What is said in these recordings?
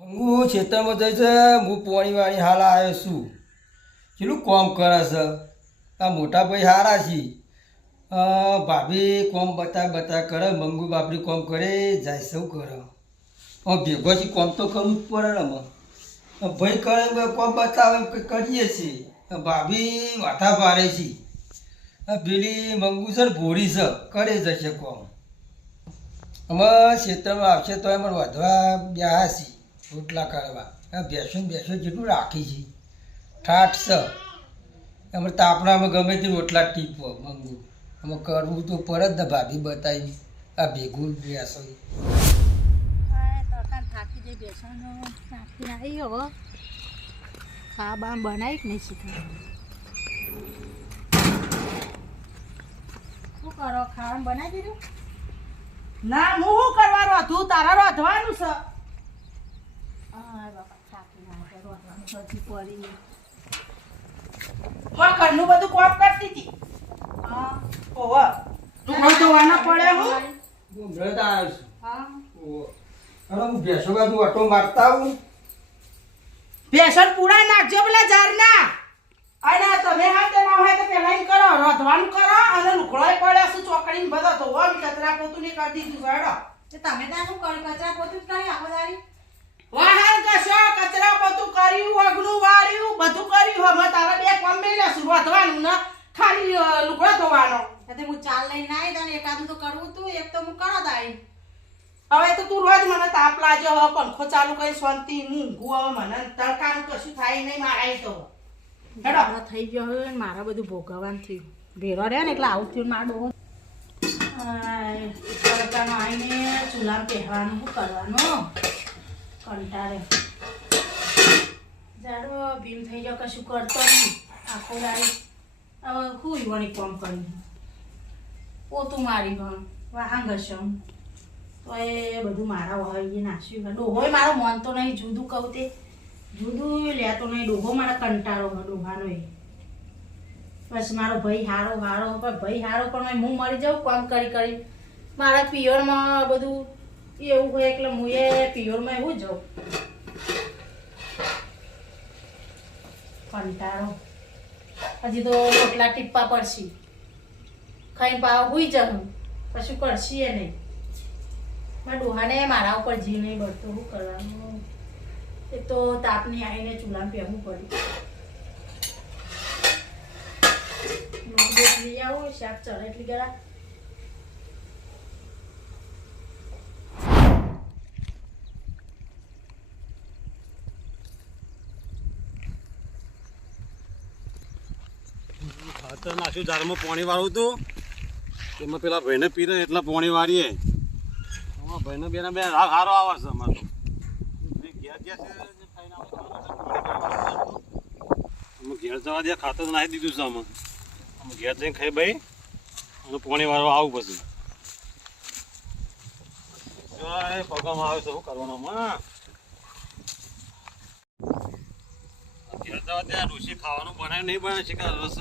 હું ખેતરમાં જઈ છે. હું પોણી વાળી હાલ આવ્યો છું. કેટલું કોમ કરે છે. આ મોટા ભાઈ હારા છે. ભાભી કોમ બતા કરે. મંગુ બાપરી કોમ કરે જાય સૌ કરે. ભેગો છે કોમ તો કરવું જ પડે ને ભાઈ કરે કોમ બતાવે કરીએ છીએ. ભાભી વાથા પારે છે. પેલી મંગુ છે ભોળી છે કરે જશે કોમ. અમે ખેતરમાં આવશે તો એમ વધવા બેહા છીએ રોટલા કરવા. ભેંસો જેટલું રાખી છે ઠાઠ છે. એમાં તાપણામાં ગમે તે રોટલા ટીપો મંગુ. અમે કરવું તો પડે જ ને ભાભી બતાવી આ ભેગું ભેંસો. થાકી જઈ બેસવાનો નાખીને આવી હવે ખાવા બનાવી જ નહીં શીખવા. શું કરો ખાવાનું બનાવી દીધું? ના હું શું કરવાનું હતું તારા રોધવાનું છે. હા બાપા થાકી ના રોધવાનું હજી પડી. હું ઘરનું બધું કોમ કરતી હતી. હા ઓહો તું કોઈ ધોવાના પડે હું હું ઘરે આવ્યો છું. હા હવે હું ભેંસો બાજુ ઓટો મારતા આવું. બેસન પૂરા નાખજો પેલા ઝારના. અને તમે હાથે ના હોય તો પેલા એમ કરો રોધવાનું કરો અને લુકડોય પડ્યા છે ચોકડીને બધો ધોવા કચરા પોતું ને કરી દીધું સાડો. તો તમે ત્યાં શું કર્યું? કચરા પોતું જ કરી આખો દાડી? વાહન કશો કચરા પોતું કર્યું વગનું વાળ્યું બધું કર્યું. હવે તારા બે કામ મેલ્યા રોધવાનું ને ખાલી લુકડો ધોવાનો. તો હું ચાલ લઈને આવી તને એકાદું તો કરવું તું. એક તો હું કરો દાડી. હવે તો તું રોજ મને તાપ લાગ્યો હવે પંખો ચાલુ કરી શાંતિ ઊંઘું હવે મને તડકાનું કશું થાય નહીં મારા તો હેડો મારા થઈ ગયો હવે ને મારા બધું ભોગવવાનું થયું. ભેરો રહ્યા ને એટલે આવું થયું મારો ડોહો. તડકાનો આવીને ચૂલામાં પહેરવાનું શું કરવાનું કંટાળે. જાડો ભીમ થઈ ગયો કશું કરતો નહીં આખો દાડી. હવે શું યુવાની કોમ કરી પોતું મારી ગયું વાહન ઘસમ તો એ બધું મારા હોય નાખ્યું. ડોહોય મારો મન તો નહીં જુદું કહું તે જુદું લેતો નહીં. ડોહો મારા કંટાળો હોય ડોહાનો એ. બસ મારો ભાઈ હારો પણ ભાઈ હારો પણ હું મરી જાઉં કામ કરી મારા પિયરમાં બધું એવું હોય એટલે હું એ પિયરમાં એવું જાઉં કંટાળો. હજી તો રોટલા ટીપ્પા પડશે ખાઈને પાવ હુઈ જાઉં પછી કરશે એ નહીં. મારા ડોહાને મારા ઉપર જી નહીં બળતો શું કરવાનું. એક તો તાપની આવીને ચૂલામાં પહેરવું પડ્યું. લઈ આવો શાક ચડે એટલી ગરા. ખાતર નાખ્યું ઝાડમાં પાણી વાળું હતું એમાં પેલા ભાઈને પીરે એટલા પાણી વાળીએ. અમારા ભાઈને બેના બે સારો આવે છે અમારે તો. ઘેર જવા દે ખાતર નાખી દીધું છે અમે ઘેર જઈને ખાઈ ભાઈ અને પાણી વાળવા આવું પછી પગમાં આવે છે શું કરવાનું ઘેર જવા દે. ઋષિ ખાવાનું બનાવ્યું નહીં બને શીખર રસ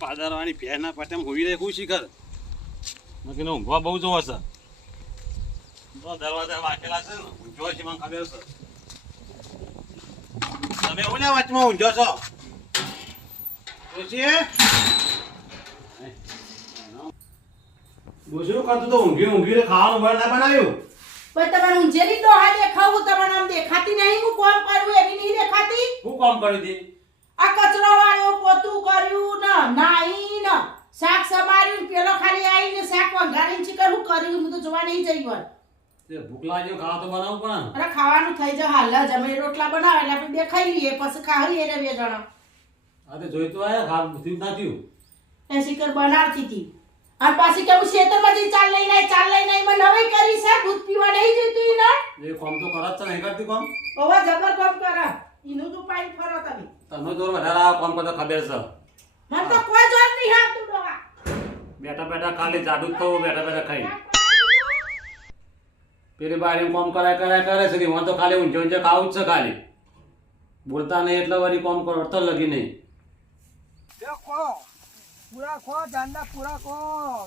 પાદરવાની ભેરના પાટેમ હોઈ રહે શું શીખર મને ઊંઘવા બહુ જોવા છે. દરવાજા વાંચેલા છે ને ઊંઝો છે મને ખબર છે. તમે એવું ને વાંચમાં ઊંઝો છો ડોસી કરતું તો ઊંઘી ખાવાનું બળ ના બનાવ્યું. પણ તમારે ઊંઝેલી ડોહા દેખાવું તમને આમ દેખાતી નહીં. હું કોમ કરું એવી નહીં દેખાતી. શું કામ કરી હતી? આ કચરો વાળ્યો પોતું કર્યું ને નાઈ ને શાક સમાર્યું પેલો ખાલી આવીને શાક વઘારીને ચીકર હું કર્યું હું તો જોવા નહીં જઈ ગયો. તે ભૂખ લાગ્યો ખાવા તો બનાવવું પડે ને. અરે ખાવાનું થઈ જાય હાલ જ અમે રોટલા બનાવે એટલે આપણે બે ખાઈ લઈએ પછી ખાઈએ ને બે જણા. આ તે જોઈતું આયા ખા થયું ના થયું એ શીકર બનાવતી હતી અને પાછી કેવું ખેતરમાં જઈ ચાલ લઈને મને હવે કરી છે દૂધ પીવા નહીં જતી ને એ કામ તો કરત છે નહીં કરતી કામ. ઓવા જબર કામ કરે એનું તો પાઈ ફરો તમે. તમને જોર વધારે આ કામ કરતા ખબર છે. મને તો કોઈ જોર નહીં આવતું ડોહા. બેઠા ખાલી જાડું જ થવું બેઠા ખાઈ પેલી બારી કામ કરે છે કે મને તો ખાલી ઊંઝો ખાવું જ છે ખાલી બોલતા નહીં એટલે વળી કામ કરતો લગી નહીં. પૂરા ખો જાનના પૂરા ખો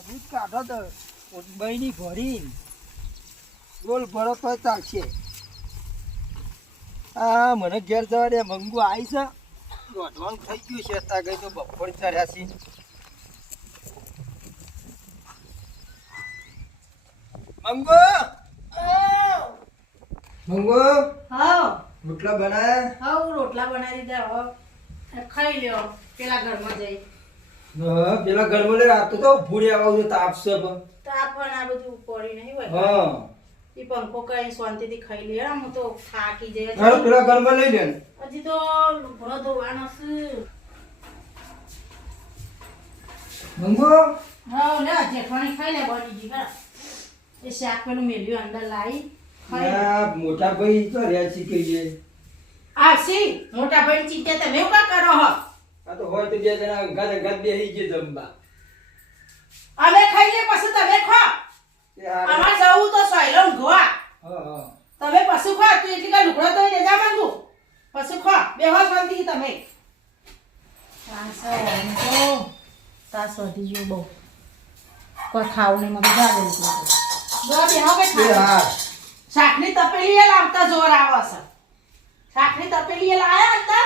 દૂધ કાઢો તો બહીની ભરીને ડોલ ભરો તો ચાલશે. આ મને ઘેર જવા દે મંગુ આવી છે દોઢવાનું થઈ ગયું છે તા ગઈ તો બપોર ચડ્યા છે મંગુ મંગુ હા રોટલા બનાયા હા હું રોટલા બનાવી દીધા હવે ખાઈ લ્યો પેલા ઘરમાં જઈ હા પેલા ઘરમાં લે આ તો ભૂરી આવું તાપ છે તાપ પણ આ બધું પડી નહીં હોય હા એ પંખો કઈ શાંતિથી ખાઈ લે હું તો થાકી જઈ હાલો પેલા ઘરમાં લઈ લે હજી તો લુગડો ધોવાનો છે મંગુ હા લે જેઠવાણી ખાઈ લે બની જી ખરા એ શાક પેલું મેલ્યું અંદર લાવી ખાઈ લે. આ મોટા ભાઈ તો રહ્યા છે કહીએ આવશી મોટા ભાઈ ચીતે તમે શું કરો હો આ તો હોય તો બે જણા અંગાત બેસી ગયા જમવા અમે ખાઈએ પછી તમે ખો એ હારું. અમાર જવું તો સોયલો ઊંઘવા હા હા તમે પશુ ખો તું એટલી કઈ લુગડો તો જા માંગુ પશુ ખો બેહો શાંતિ તમે તાસ વધી ગયો બહુ કોઈ ખાવું નહીં મને જાડે જો બેહો કે એ ખા હા શાકની તપેલી એ લાવતા જોર આવે છે શાકની તપેલી એ લાયા અંદર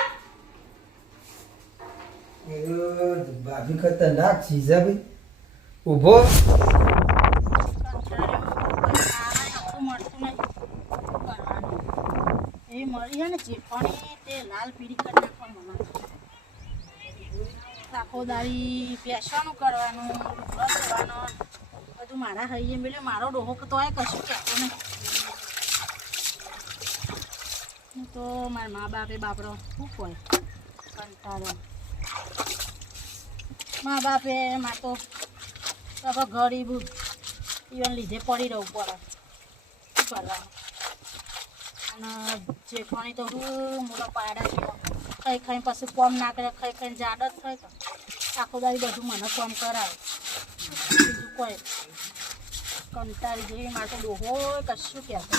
ભાભી ખતરનાક ચીજ હે ભાઈ ઊભો એ મળી છે ને જેઠવાણી તે લાલ પીળી કરી નાખવા મને આખો દાડી બેસવાનું કરવાનું લુગડો ધોવાનો બધું મારા હૈયે મેળ્યો મારો ડોહો તો આ કશું કહેતો નહીં હું તો મારા મા બાપે બાપડો શું હોય કંટાળો મા બાપે માં તો હવે ગરીબ ઈવન લીધે પડી રહેવું પડે શું કરવાનું અને જેઠવાણી તો હું મોટો પાડા જેવો ખાઈ ખાઈને પછી કોમ ના કરે ખાઈ ખાઈને જાડ જ થાય તો આખો દાડી બધું મને કોમ કરાવે બીજું કોઈ કંટાળી જેવી મારે તો ડોહો કશું કહેતો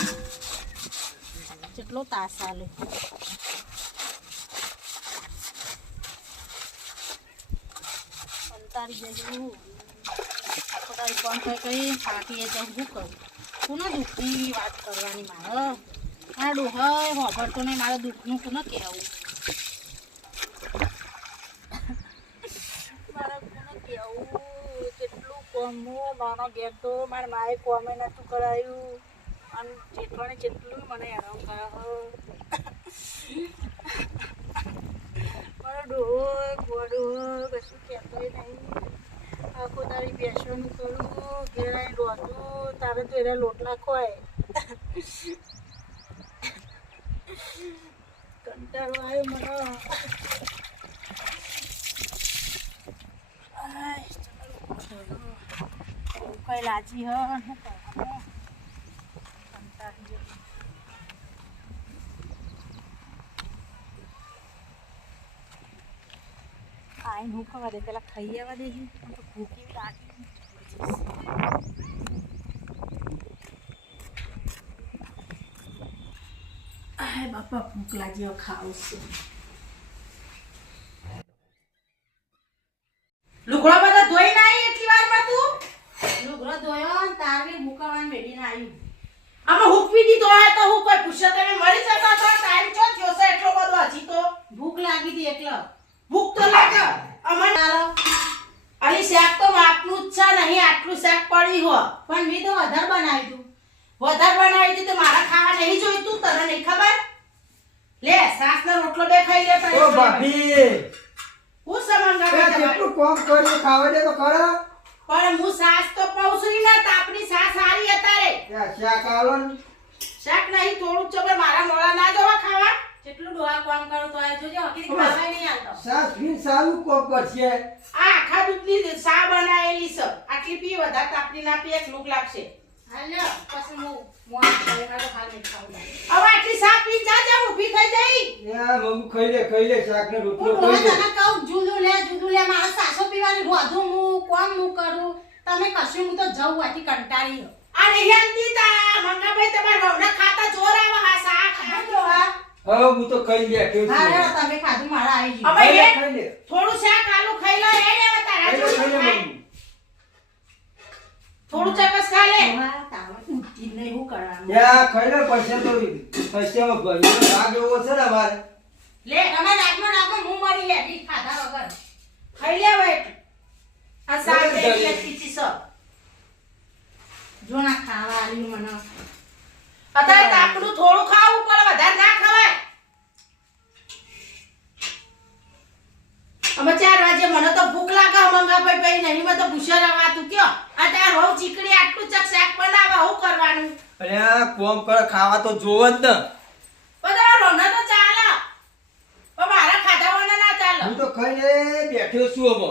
જેટલો તાસ આલે કંટાળી જેવું આખો દાડી કોમ કઈ થાકી જાય શું કરું કોને દુઃખની વાત કરવાની મારે આ ડોહાય વાપરતો નહીં મારે દુઃખનું કોને કહેવું મારે કોને કહેવું કેટલું કોમ નાનો ઘેર તો મારા માએ કોમે નહોતું કરાયું અને જેઠવાણે જેટલું મને હેરાન કરાવે મારો ડોહો ગોડો કશું કહેતોય નહીં આખો તારી બેસવાનું કરું ઘેરાઈ રોતું તારે તો એના લોટલા ખોય કંટાળો આવ્યો મને કઈ લાજી હ શું કરવાનું કંટાળી ગયો આઈને હું ખબર દે પેલા ખાઈ આવવા દેજે તો ભૂખી લાગી આય બાપા ભૂખ લાગી હવે ખાવું છે લુગડો બધો ધોઈ નાઈ એટલી વારમાં તું લુગડો ધોયો ને તારવી મુકાવાની મેળીને આવ્યું આમાં હુકવી દીધો હોય તો હું કોઈ પૂછે તમે મરી જતો તો ટાઈમ ચો થયો છે એટલો બધો હજી તો ભૂખ લાગી હતી એટલે ભૂખ તો લાગે અમન ચાલો અલી શાક તો માપનું જ છે નહીં આટલું શાક પડી હો પણ મેં તો વધારે બનાવી દઉં વધારે બનાવી દીધું તો મારા ખાવા નહીં જોઈતું તને નહીં ખબર લે સાસનો રોટલો બે ખાઈ લે ઓ પછી ભાભી હું સમંગા એ કેટલું કોમ કર્યું ખાવા દે તો ખરા પણ હું સાસ તો પૌસરી ના તાપની સાસ હારી અત્યારે ત્યાં શાક આલો ને શાક નહીં થોડું ચો મારા મોળા ના જવા ખાવા જેટલું ડોહા કામ કરો તો આ જોજો હકીકત ખાવાય નહીં આવતો સાસ પીને સારું કોમ કરશે આ આખા દૂધની સા બનાવેલી છે આટલી પી વધારે તાપની ના પી એક લૂક લાગશે હાલો પછી હું મોણ ખાવા તો હાલ નહીં ખાવું હવે આટલી સા પી જા ઊભી થઈ જઈ યા મમ્મી ખાઈ લે શાક ને રોટલો હું ખાઈ રોજ લે તને કહું જુદું લે મારા સાસો પીવાની રોધું હું કોમ હું કરું તમે કશું હું તો જવું આથી કંટાળી ગયો આ નહીં દીતા મંગાભાઈ તમારા રવના ખાતા જોર આવે હા સા ખાજો હા હવે હું તો ખાઈ લે કેવું હા છે તમે ખાધું મારા આવી ગયું હવે એ ખાઈ લે થોડું શાક આલુ ખાઈ લો એ લેવા તારા ખાઈ લે જોડે મમ્મી થોડું ચકસ ખા લે હા તાવ જીને શું કરવાનું ત્યાં ખાઈ લે પૈસા તો પૈસામાં ભાઈનો ભાગ એવો છે ને અમારે લે તમે નાખનો હું મરી હેડી ખાધા વગર ખાઈ લે હવે આ સાત એક પીચી સો જો ના ખાવા આલી મને અત્યારે તાપનું થોડું ખાવું પડે વધારે ના ખવાય અમે 4 વાગે મને તો ભૂખ લાગે મંગા ભાઈ ભાઈ નહીં મને તો ભૂસા રવાતું કયો આ તાર હોવ ચીકડી આટલું ચક શાક બનાવવા હું કરવાનું અરે આ કોમ કરે ખાવા તો જોવે જ ને બધા રોને તો ચાલે પણ મારા ખાધાવાના ના ચાલે હું તો ખાઈને બેઠ્યો છું હવે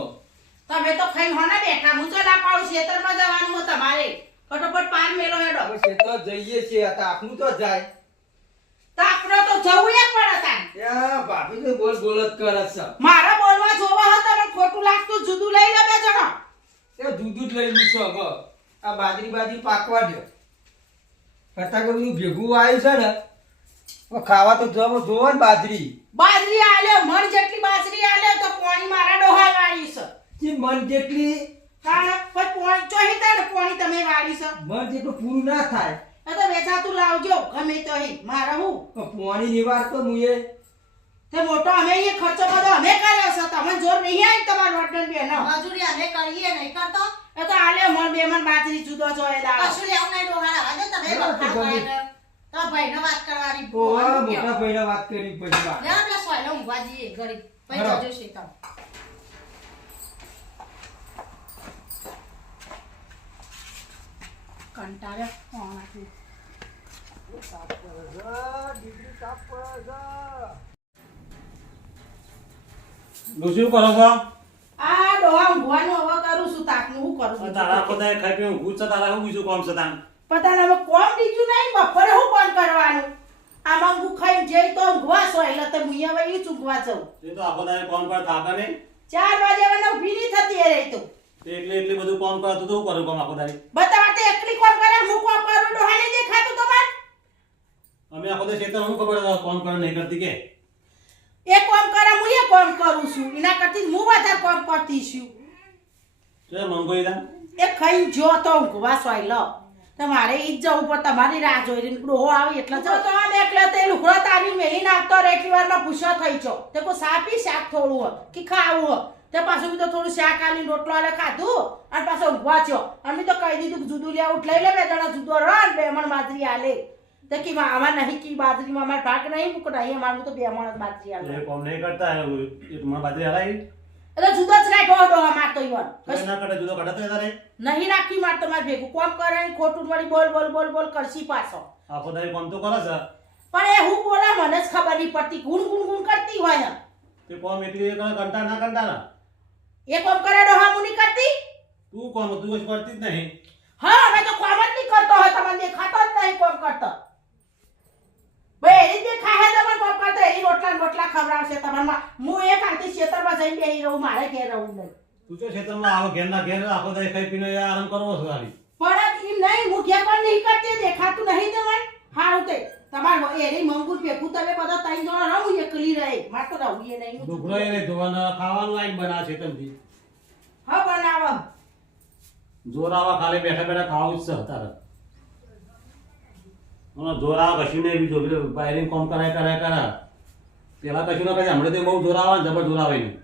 તમે તો ખાઈ હોને બેઠા હું તો ના પાડું ખેતરમાં જવાનું હો તમારે ફટોફટ પાન મેલો હેડો હવે ખેતર જઈએ છીએ આ તાપનું તો જાય તો આપણે તો જવું જ પડે તાન ત્યાં ભાભી તો બોલ બોલ જ કરે છે મારા બોલવા જોવા હતો પણ ખોટું લાગતું જુદું લઈ લે બે જણો એ દૂધ જ લઈ લીધું હવે આ બાજરી પાકવા દો કરતા કે બધું ભેગું આવ્યું છે ને હવે ખાવા તો જોવો ને બાજરી બાજરી આલે મણ જેટલી બાજરી આલે તો પાણી મારા ડોહાય વાળી છે જે મન જેટલી કારણ પણ પાણી ચોહી તાને પાણી તમે વાળી છે મન જેટલું પૂરું ના થાય એ તો વેચાતું લાવજો ગમે તો હી મારે હું પાણી નિવાર તો મુએ તે મોટો અમે એ ખર્ચો બધો અમે કર્યો છે તમને જોર નહીં આવી તમાર વડન બેનો મજૂરી અમે કરીએ નહીં કરતો એ તો આલે મણ બે મણ બાજરી જુદો જોઈ દાવ કશું લેવું નહીં ડોહારા આજે તમે વખાણ કરે તો ભાઈને વાત કરવાની ઓવા મોટા ભાઈને વાત કરી પછી વાત. લે આપણે સોયલો ઊંઘવા જઈએ ઘડી પછી જજો શેતાવ કંટાળે કોણ આટલું ડોશી કરો છો આ ડોહા ઊંઘવાનું હવે કરું છું તાકનું હું કરું તારા બધા ખાઈ પીને ઊંઘું છે તારા શું બીજું કામ છે તાન પતાને હવે કોમ બીજું નહીં બપોરે હું કોણ કરવાનું આ મંગુ ખાઈ જઈ તો ઊંઘવા છો એટલે તો મુયા હવે ઈ ઊંઘવા જાઉં એ તો આખો દાડે કામ કર થાકે નહીં 4 વાગે મને ઊભી નહીં થતી એ રહી તો એટલે બધું કામ કરે તો શું કરું કામ આખો દાડે બતાવા તે એકલી કોમ કરે હું કોમ કરું ડોહા નહીં દેખાતું તમાર અમે આખો દાડે ખેતર હું ખબર કામ કરે નહીં કરતી કે એ કોમ કરે હું એ કોમ કરું છું એના કરતી હું વધારે કોમ કરતી છું છે મંગોઈ તા એ ખાઈ જો તો ઊંઘવા સોઈ લો તમારે ઈ જ જવું પણ તમારી રાહ જોઈ રહીને ડોહો આવી એટલે જો તો આમ એકલે તે લુગડો તારી મેલી નાખતો રે એટલી વારમાં પૂછો થઈ છો તે કો સાપી શાક થોડું હો કે ખાવું તે પાછું બી તો થોડું શાક આલી રોટલો આલે ખાધું અને પાછો ઊંઘવા છો અમે તો કહી દીધું કે જુદું લે ઉઠ લઈ લે બે જણા જુદો રન બે મણ બાજરી આલે તે કી આમાં નહીં કી બાજરીમાં અમાર ભાગ નહીં મુકટ અહીં અમારું તો બે મણ બાજરી આલે એ કામ નહીં કરતા એ તમારા બાજરી હલાઈ એટલે જુદો જ રાખ્યો ડોહો મારતો ઈવન કોઈ ના કરે જુદો કાઢતો તારે નહીં રાખી માર તમાર ભેગું કોમ કરે ને ખોટું વળી બોલ બોલ બોલ બોલ કરશી પાછો આખો દાડે કામ તો કરે છે પણ એ હું બોલા મને જ ખબર નહીં પડતી ગુણ ગુણ ગુણ કરતી હોય તે કામ એટલી કરે કંટા ના એ કોમ કરે ડોહા મુની કરતી તું કામ તું જ કરતી જ નહીં હા અમે તો કોમ જ નહીં કરતો હોય તમને દેખાતો જ નહીં કોમ કરતો ભાઈ એની દેખાય હે તમે કોમ કરતો એની રોટલા ને રોટલા ખવડાવશે તમારમાં હું એક આંટી ખેતરમાં જઈને બેહી રહું મારે ઘેર રહું નહીં તું તો ખેતરમાં આવો ઘેરના ઘેર આખો દાડે ખાઈ પીને આરામ કરવો છે ખાલી પણ એમ નહીં હું ઘેર પણ નહીં કરતી દેખાતું નહીં તમને હારું તે તમાર એની મંગુર ભેગું તમે બધા ત્રણ જણા રહું એકલી રહે મારે તો રહું એ નહીં ડુગરો એને ધોવાના ખાવાનું લાઈન બના છે તમથી હા બનાવો જોરાવા ખાલી બેઠા બેઠા ખાવું જ છે તારે જોરાવા કશું નહીં બીજું બાયરિંગ કોમ કરાય પેલા કશું ના કરે હમણાં તો બહુ જોરાવા ને જબર જોરાવાય નહીં